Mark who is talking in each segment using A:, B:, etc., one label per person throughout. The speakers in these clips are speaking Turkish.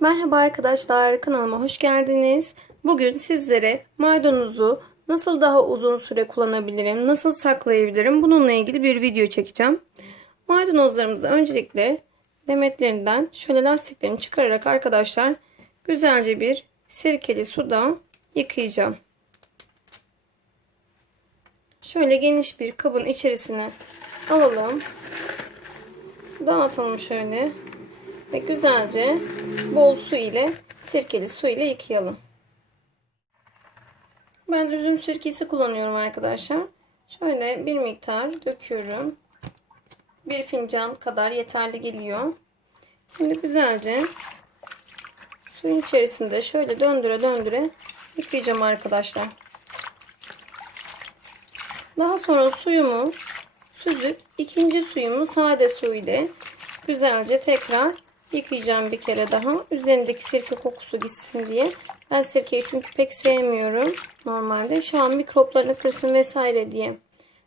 A: Merhaba arkadaşlar, kanalıma hoş geldiniz. Bugün sizlere maydanozu nasıl daha uzun süre kullanabilirim, nasıl saklayabilirim bununla ilgili bir video çekeceğim. Maydanozlarımızı öncelikle demetlerinden şöyle lastiklerini çıkararak arkadaşlar güzelce bir sirkeli suda yıkayacağım. Şöyle geniş bir kabın içerisine alalım. Dağıtalım şöyle. Ve güzelce bol su ile sirkeli su ile yıkayalım. Ben üzüm sirkesi kullanıyorum arkadaşlar. Şöyle bir miktar döküyorum. Bir fincan kadar yeterli geliyor. Şimdi güzelce suyun içerisinde şöyle döndüre döndüre yıkayacağım arkadaşlar. Daha sonra suyumu süzüp ikinci suyumu sade su ile güzelce tekrar yıkayacağım bir kere daha. Üzerindeki sirke kokusu gitsin diye. Ben sirkeyi çünkü pek sevmiyorum normalde. Şu an mikroplarını kırsın vesaire diye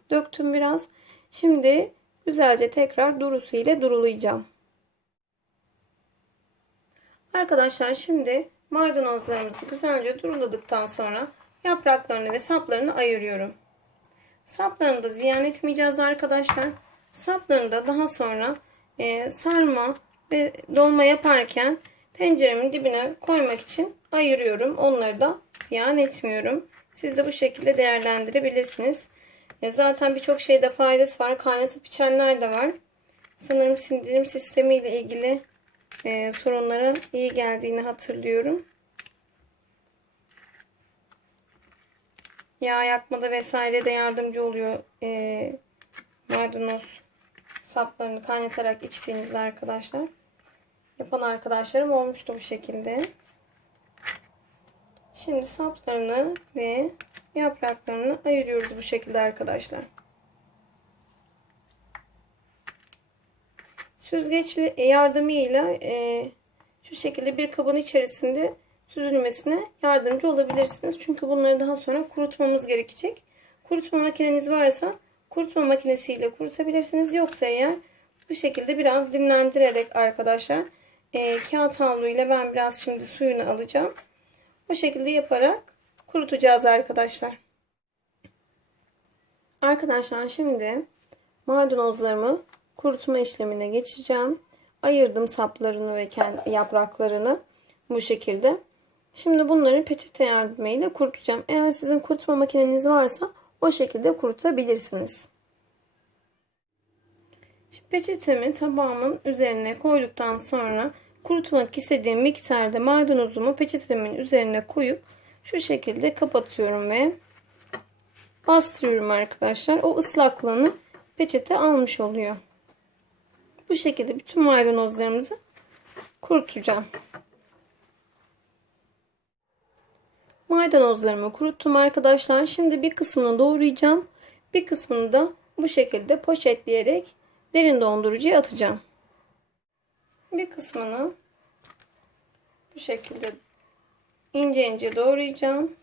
A: döktüm biraz. Şimdi güzelce tekrar durusu ile durulayacağım. Arkadaşlar şimdi maydanozlarımızı güzelce duruladıktan sonra yapraklarını ve saplarını ayırıyorum. Saplarını da ziyan etmeyeceğiz arkadaşlar. Saplarını da daha sonra e, sarma ve dolma yaparken tenceremin dibine koymak için ayırıyorum. Onları da ziyan etmiyorum. Siz de bu şekilde değerlendirebilirsiniz. Zaten birçok şeyde faydası var. Kaynatıp içenler de var. Sanırım sindirim sistemi ile ilgili e, sorunlara iyi geldiğini hatırlıyorum. Yağ yakmada vesaire de yardımcı oluyor. E, maydanoz saplarını kaynatarak içtiğinizde arkadaşlar. Yapan arkadaşlarım olmuştu bu şekilde. Şimdi saplarını ve yapraklarını ayırıyoruz bu şekilde arkadaşlar. Süzgeçli yardımıyla e, şu şekilde bir kabın içerisinde süzülmesine yardımcı olabilirsiniz. Çünkü bunları daha sonra kurutmamız gerekecek. Kurutma makineniz varsa kurutma makinesiyle kurutabilirsiniz. Yoksa eğer bu şekilde biraz dinlendirerek arkadaşlar e, kağıt havlu ile ben biraz şimdi suyunu alacağım. Bu şekilde yaparak kurutacağız arkadaşlar. Arkadaşlar şimdi maydanozlarımı kurutma işlemine geçeceğim. Ayırdım saplarını ve kendi yapraklarını bu şekilde. Şimdi bunları peçete yardımıyla kurutacağım. Eğer sizin kurutma makineniz varsa o şekilde kurutabilirsiniz. Peçetemi tabağımın üzerine koyduktan sonra kurutmak istediğim miktarda maydanozumu peçetemin üzerine koyup şu şekilde kapatıyorum ve bastırıyorum arkadaşlar. O ıslaklığını peçete almış oluyor. Bu şekilde bütün maydanozlarımızı kurutacağım. Maydanozlarımı kuruttum arkadaşlar. Şimdi bir kısmını doğrayacağım. Bir kısmını da bu şekilde poşetleyerek derin dondurucuya atacağım. Bir kısmını bu şekilde ince ince doğrayacağım.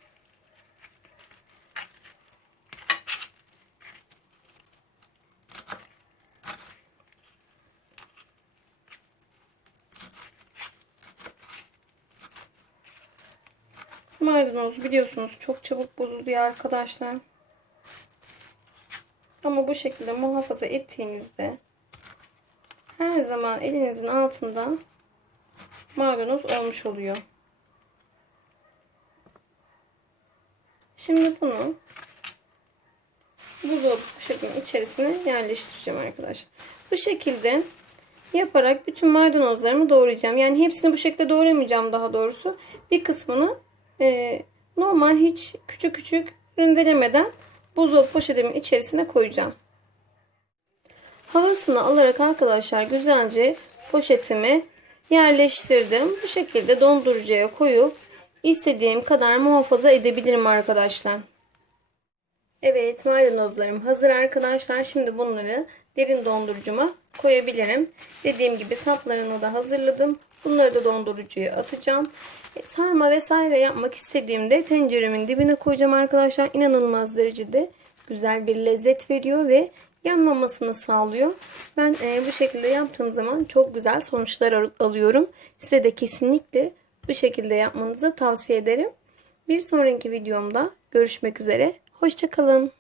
A: Maydanoz biliyorsunuz çok çabuk bozuluyor arkadaşlar. Ama bu şekilde muhafaza ettiğinizde her zaman elinizin altında maydanoz olmuş oluyor. Şimdi bunu buzdolabı poşetinin içerisine yerleştireceğim arkadaşlar. Bu şekilde yaparak bütün maydanozlarımı doğrayacağım. Yani hepsini bu şekilde doğramayacağım daha doğrusu. Bir kısmını e, normal hiç küçük küçük rendelemeden buzdolabı poşetimin içerisine koyacağım. Havasını alarak arkadaşlar güzelce poşetimi yerleştirdim. Bu şekilde dondurucuya koyup istediğim kadar muhafaza edebilirim arkadaşlar. Evet maydanozlarım hazır arkadaşlar. Şimdi bunları derin dondurucuma koyabilirim. Dediğim gibi saplarını da hazırladım. Bunları da dondurucuya atacağım. E, sarma vesaire yapmak istediğimde tenceremin dibine koyacağım arkadaşlar. İnanılmaz derecede güzel bir lezzet veriyor ve yanmamasını sağlıyor. Ben e, bu şekilde yaptığım zaman çok güzel sonuçlar al- alıyorum. Size de kesinlikle bu şekilde yapmanızı tavsiye ederim. Bir sonraki videomda görüşmek üzere. Hoşçakalın.